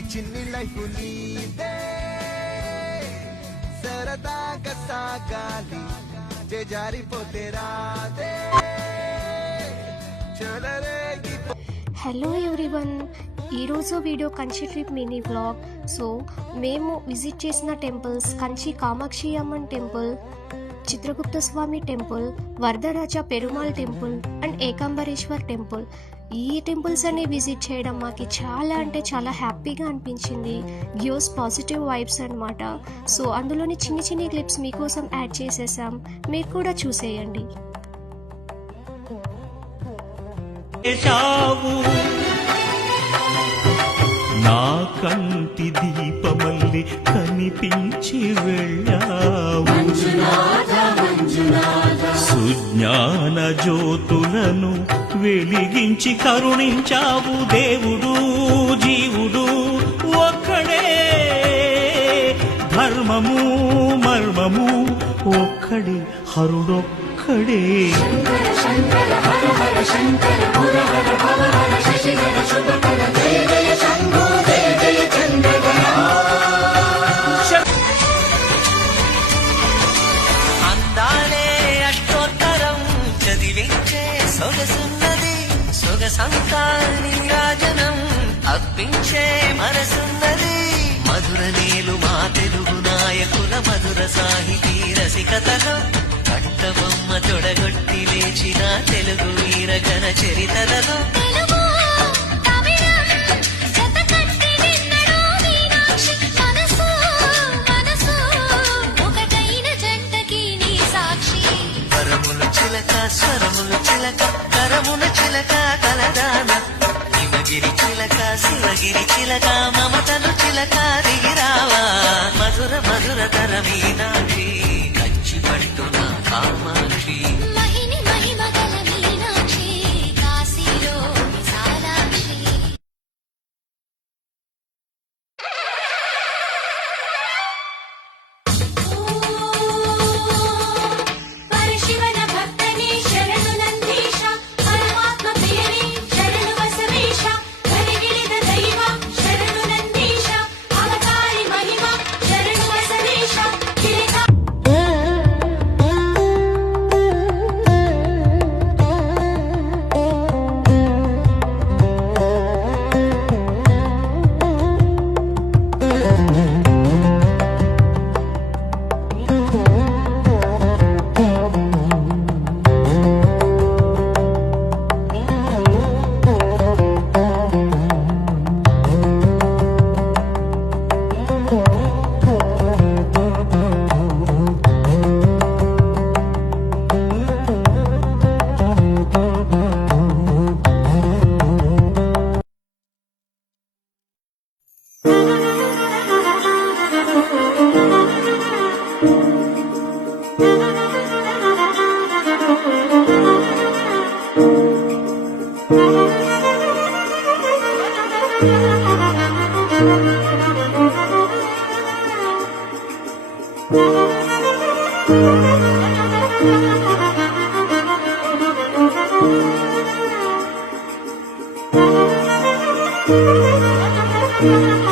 ఈ చిన్ని లైఫ్ నీదే సరదాగా సాగాలి జారిపోతే రాదే చలరేగి. హలో ఎవ్రీవన్, ఈరోజు video Kanchi trip mini vlog. So మేము విజిట్ చేసిన temples Kanchi Kamakshi Amman temple, Chitragupta Swami temple, Varadaraja Perumal temple and Ekambareswar temple. ఈ టెంపుల్స్ అన్ని విజిట్ చేయడం మాకు చాలా అంటే చాలా హ్యాపీగా అనిపించింది. గివ్స్ పాజిటివ్ వైబ్స్ అనమాట. సో అందులోని చిన్ని చిన్ని క్లిప్స్ మీకోసం యాడ్ చేసేసాం, మీరు కూడా చూసేయండి. నా కంటి దీపమల్లి కనిపించి వెళ్ళావు, సుజ్ఞాన జ్యోతులను వెలిగించి కరుణించావు. దేవుడు జీవుడు ఒక్కడే, ధర్మము మర్మము ఒక్కడే, హరుడొక్కడే. అందాలే అష్టోత్తరం చదివించే సొగసున్నది, సొగసంతా నీరాజనం అర్పించే మనసున్నది. మధుర నేలు మా తెలుగు నాయకుల మధుర సాహితీ రసికతలో కట్టబొమ్మ తొడగొట్టి లేచిన తెలుగు వీరగణ చరితలలో స్వరములు చిలక కరముల చిలక కలదాన హిమగిరి చిలక శివగిరి చిలక మమతలు చిలక దిగిరావా. మధుర మధుర తర మీనాక్షి కంచి పట్టున కామాక్షి. Thank you.